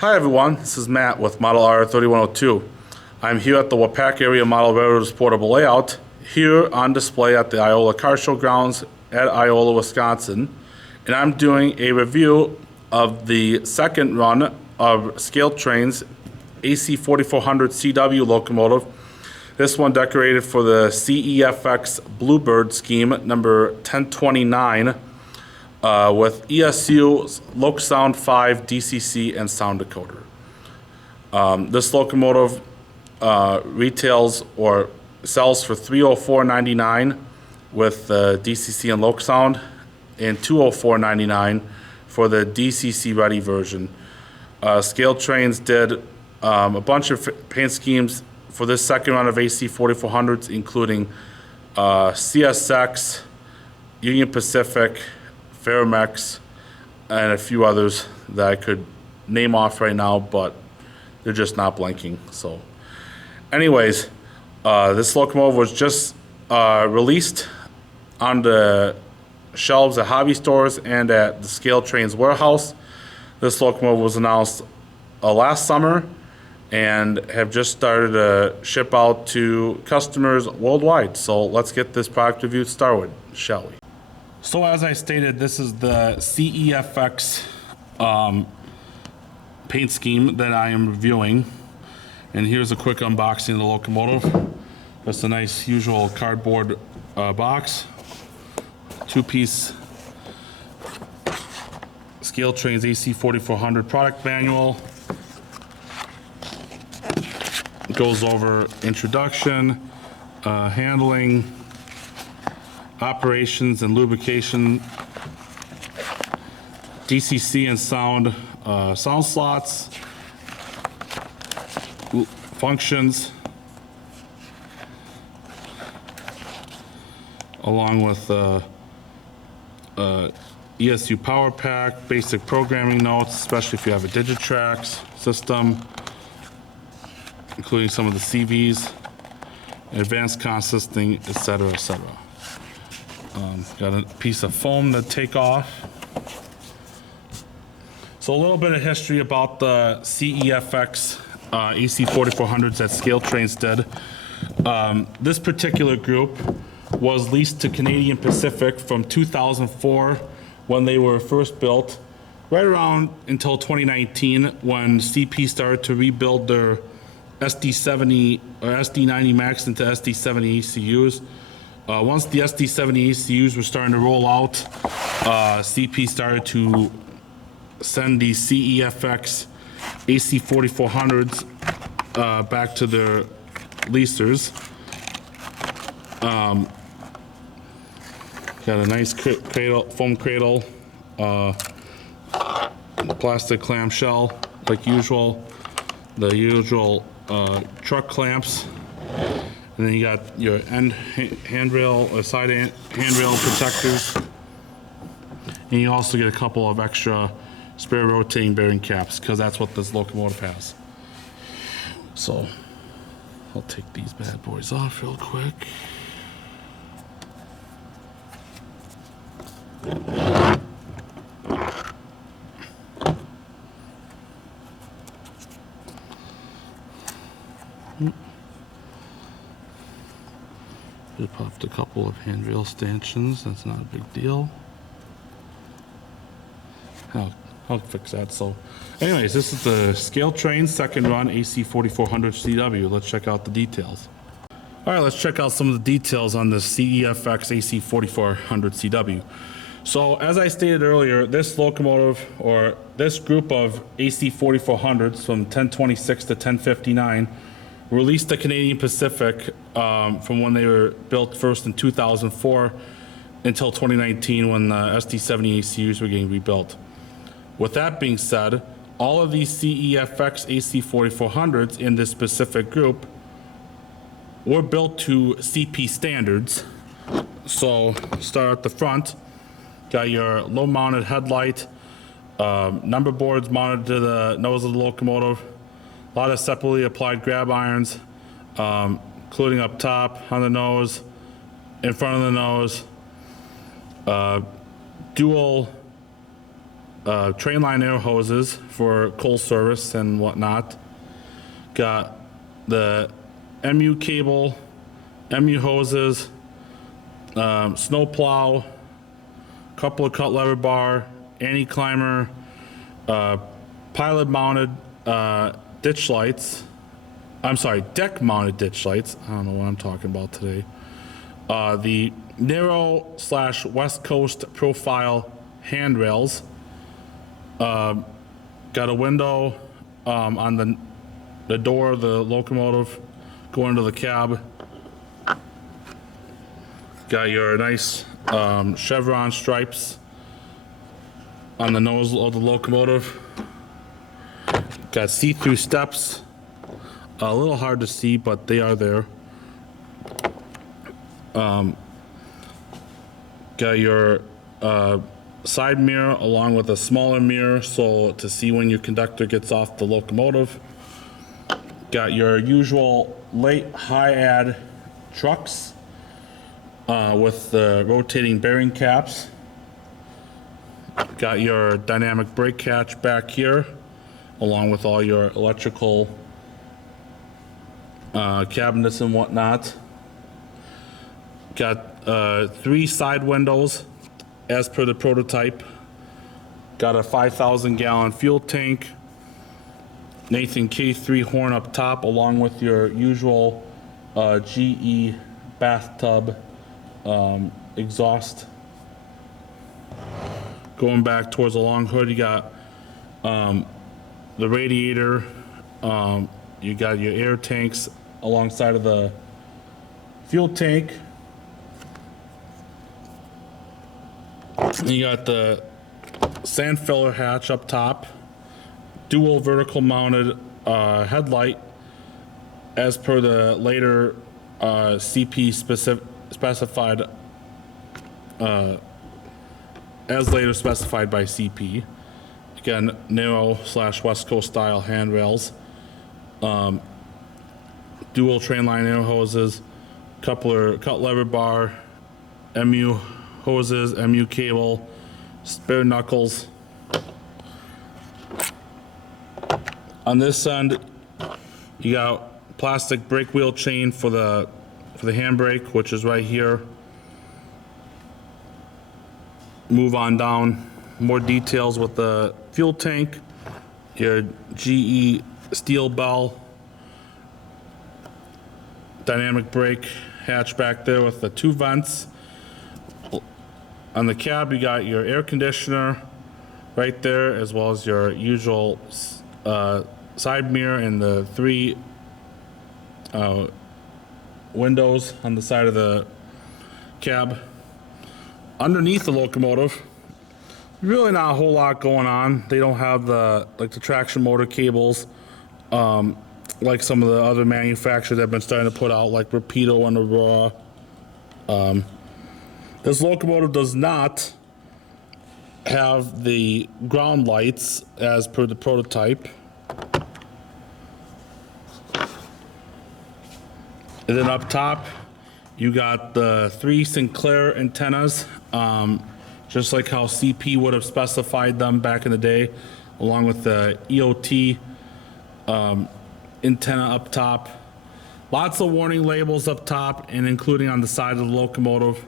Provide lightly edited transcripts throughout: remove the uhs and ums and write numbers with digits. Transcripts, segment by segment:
Hi everyone, this is Matt with Model R3102. I'm here at the Waupaca Area Model Railroaders portable layout, here on display at the Iola Car Show grounds at Iola, Wisconsin. And I'm doing a review of the second run of ScaleTrains AC4400CW locomotive. This one decorated for the CEFX Bluebird scheme number 1029. With ESU Loksound 5 DCC and sound decoder. This locomotive retails or sells for $304.99 with DCC and Loksound, and $204.99 for the DCC ready version. ScaleTrains did a bunch of paint schemes for this second round of AC4400s, including CSX, Union Pacific, Ferromex, and a few others that I could name off right now, but they're just not blinking. So anyways, this locomotive was just released on the shelves at hobby stores and at the ScaleTrains warehouse. This locomotive was announced last summer and have just started to ship out to customers worldwide. So let's get this product review started, shall we? So as I stated, this is the CEFX paint scheme that I am reviewing. And here's a quick unboxing of the locomotive. Just a nice usual cardboard box. Two-piece ScaleTrains AC4400 product manual. It goes over introduction, handling, operations and lubrication, DCC and sound slots, functions, along with ESU power pack, basic programming notes, especially if you have a Digitrax system, including some of the CVs, advanced consisting, etc., etc. Got a piece of foam to take off. So a little bit of history about the CEFX AC4400s that ScaleTrains did. This particular group was leased to Canadian Pacific from 2004 when they were first built, right around until 2019 when CP started to rebuild their SD70 or SD90 Max into SD70 ECUs. Once the SD70 ECUs were starting to roll out, CP started to send the CEFX AC4400s back to their leasers. Got a nice cradle, foam cradle, plastic clamshell like usual, the usual truck clamps. And then you got your end handrail or side handrail protectors. And you also get a couple of extra spare rotating bearing caps because that's what this locomotive has. So I'll take these bad boys off real quick. Just popped a couple of handrail stanchions. That's not a big deal. I'll fix that. So anyways, this is the ScaleTrains second run AC4400CW. Let's check out the details. All right, let's check out some of the details on the CEFX AC4400CW. So as I stated earlier, this locomotive or this group of AC4400s from 1026 to 1059 released to Canadian Pacific from when they were built first in 2004 until 2019 when the SD70 ECUs were getting rebuilt. With that being said, all of these CEFX AC4400s in this specific group were built to CP standards. So start at the front, got your low mounted headlight, number boards mounted to the nose of the locomotive, a lot of separately applied grab irons, including up top, on the nose, in front of the nose, dual train line air hoses for coal service and whatnot. Got the MU cable, MU hoses, snow plow, couple of cut lever bar, anti-climber, pilot mounted ditch lights. I'm sorry, deck mounted ditch lights. I don't know what I'm talking about today. The narrow / West Coast profile handrails. Got a window on the door of the locomotive going to the cab. Got your nice chevron stripes on the nose of the locomotive. Got see-through steps. A little hard to see, but they are there. Got your side mirror along with a smaller mirror, so to see when your conductor gets off the locomotive. Got your usual late high add trucks with the rotating bearing caps. Got your dynamic brake catch back here, along with all your electrical cabinets and whatnot. Got 3 side windows as per the prototype. Got a 5,000 gallon fuel tank. Nathan K3 horn up top, along with your usual GE bathtub exhaust. Going back towards the long hood, you got the radiator. You got your air tanks alongside of the fuel tank. You got the sand filler hatch up top. Dual vertical mounted headlight as per the later CP specified, as later specified by CP. Again, narrow / West Coast style handrails. Dual train line air hoses, coupler cut lever bar, MU hoses, MU cable, spare knuckles. On this end, you got plastic brake wheel chain for the handbrake, which is right here. Move on down, more details with the fuel tank, your GE steel bell, dynamic brake hatch back there with the 2 vents. On the cab, you got your air conditioner right there, as well as your usual side mirror and the 3 windows on the side of the cab. Underneath the locomotive, really not a whole lot going on. They don't have the traction motor cables like some of the other manufacturers have been starting to put out, like Rapido and Aurora. This locomotive does not have the ground lights as per the prototype. And then up top, you got the 3 Sinclair antennas, just like how CP would have specified them back in the day, along with the EOT antenna up top. Lots of warning labels up top and including on the side of the locomotive.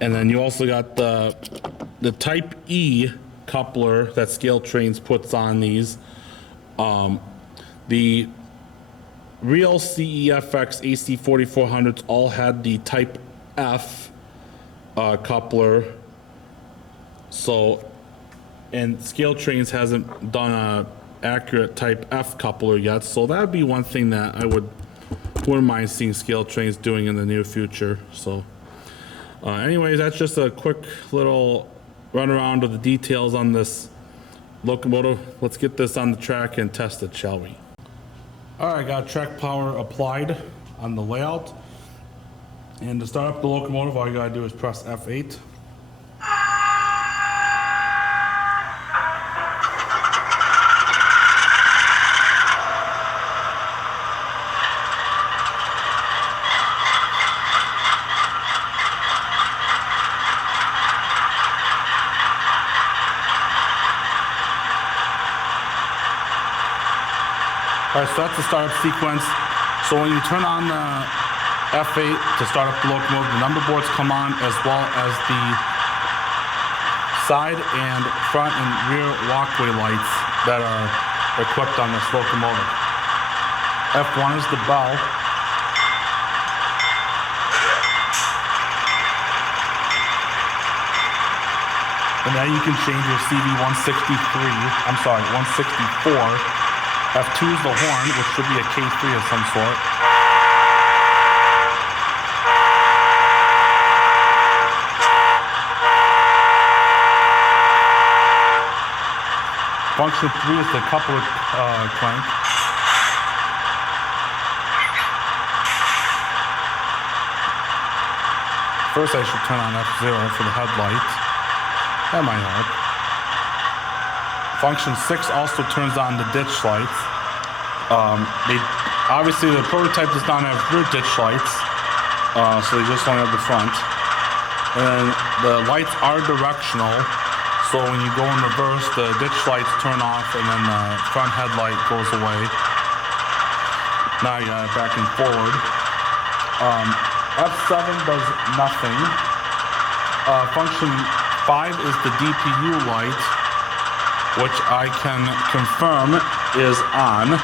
And then you also got the Type E coupler that ScaleTrains puts on these. The real CEFX AC4400s all had the Type F coupler. So, and ScaleTrains hasn't done a accurate Type F coupler yet. So that would be one thing that I wouldn't mind seeing ScaleTrains doing in the near future. So. Anyways, that's just a quick little run around of the details on this locomotive. Let's get this on the track and test it, shall we? All right, got track power applied on the layout. And to start up the locomotive, all you gotta do is press F8. All right, so that's the startup sequence. So when you turn on the F8 to start up the locomotive, the number boards come on as well as the side and front and rear walkway lights that are equipped on this locomotive. F1 is the bell. And then you can change your CV 164. F2 is the horn, which should be a K3 of some sort. Function 3 is the coupler crank. First I should turn on F0 for the headlight. That might help. Function 6 also turns on the ditch lights. Obviously the prototype does not have rear ditch lights, so they just only have the front. And the lights are directional, so when you go in reverse, the ditch lights turn off and then the front headlight goes away. Now you got it back and forward. F7 does nothing. Function 5 is the DPU light, which I can confirm is on.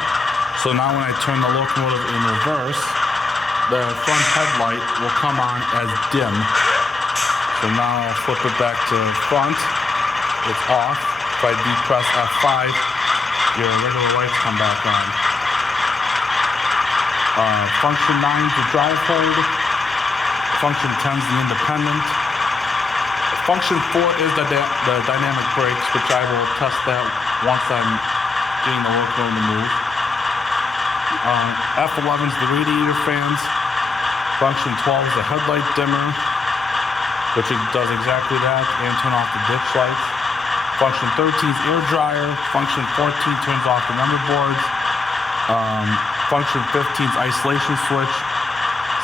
So now when I turn the locomotive in reverse, the front headlight will come on as dim. So now I'll flip it back to front. It's off. If I depress F5, your regular lights come back on. Function 9 is the drive hold. Function 10 is the independent. Function 4 is the dynamic brakes, which I will test that once I'm getting the locomotive to move. F11 is the radiator fans. Function 12 is the headlight dimmer, which it does exactly that, and turn off the ditch lights. Function 13 is air dryer. Function 14 turns off the number boards. Function 15 is isolation switch.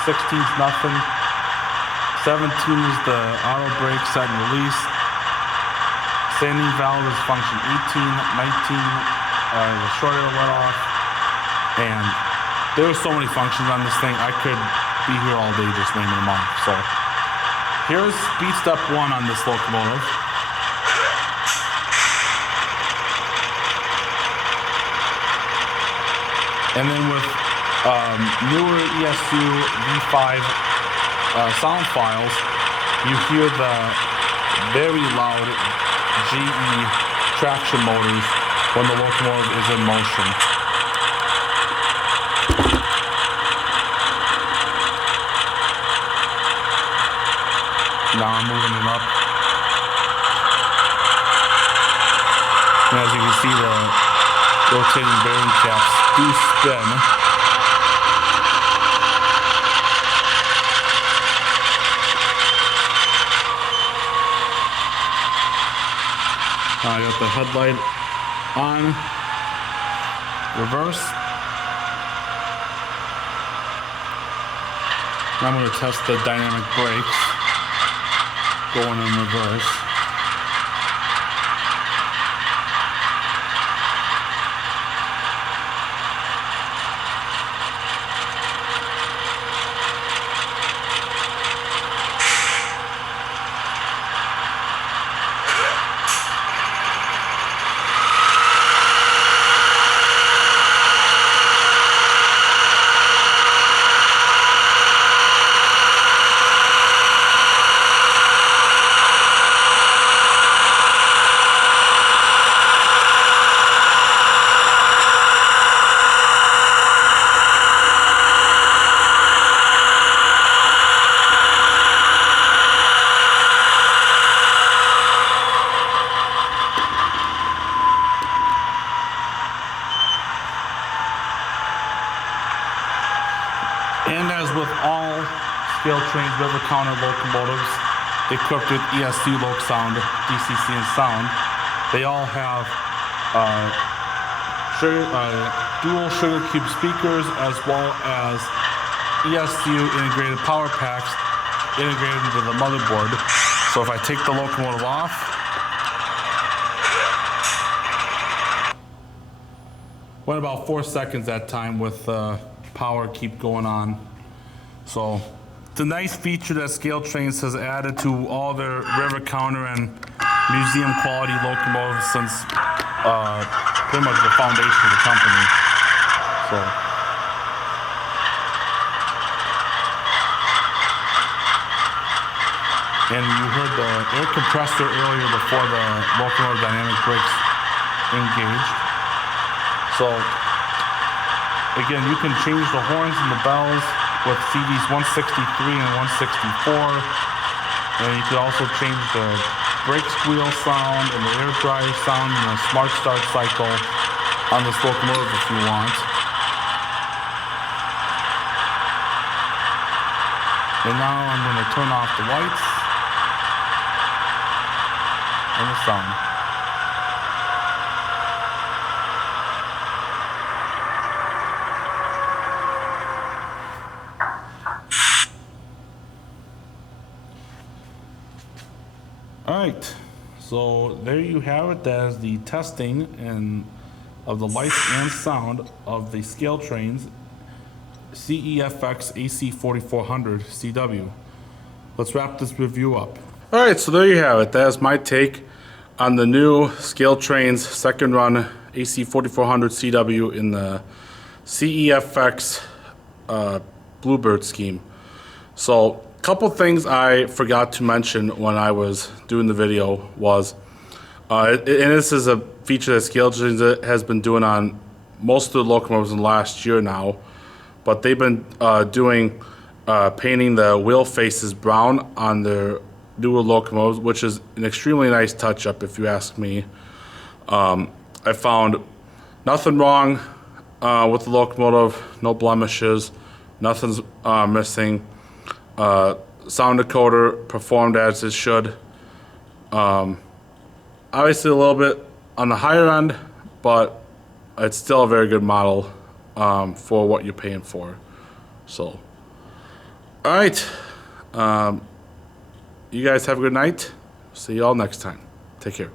16 is nothing. 17 is the auto brake set and release. Standing valve is function 18. 19 the short air let off. And there are so many functions on this thing, I could be here all day just naming them off. So here's speed step 1 on this locomotive. And then with newer ESU V5 sound files, you hear the very loud GE traction motors when the locomotive is in motion. Now I'm moving it up. And as you can see, the rotating bearing caps do spin. I got the headlight on, reverse. Now I'm going to test the dynamic brakes going in reverse. And as with all ScaleTrains river counter locomotives equipped with ESU Loksound, DCC and sound, they all have dual sugar cube speakers as well as ESU integrated power packs integrated into the motherboard. So if I take the locomotive off, went about 4 seconds that time with power keep going on. So it's a nice feature that ScaleTrains has added to all their river counter and museum quality locomotives since pretty much the foundation of the company. So. And you heard the air compressor earlier before the locomotive dynamic brakes engaged. So again, you can change the horns and the bells with CDs 163 and 164. And you can also change the brake squeal sound and the air dryer sound and the smart start cycle on this locomotive if you want. And now I'm going to turn off the lights and the sound. Alright, so there you have it. That is the testing and of the lights and sound of the ScaleTrains CEFX AC4400CW. Let's wrap this review up. Alright, so there you have it. That is my take on the new ScaleTrains second run AC4400CW in the CEFX Bluebird scheme. So a couple things I forgot to mention when I was doing the video was, and this is a feature that ScaleTrains has been doing on most of the locomotives in the last year now, but they've been painting the wheel faces brown on their newer locomotives, which is an extremely nice touch-up if you ask me. I found nothing wrong with the locomotive, no blemishes, nothing's missing. Sound decoder performed as it should. Obviously a little bit on the higher end, but it's still a very good model for what you're paying for. So, all right. You guys have a good night. See you all next time. Take care.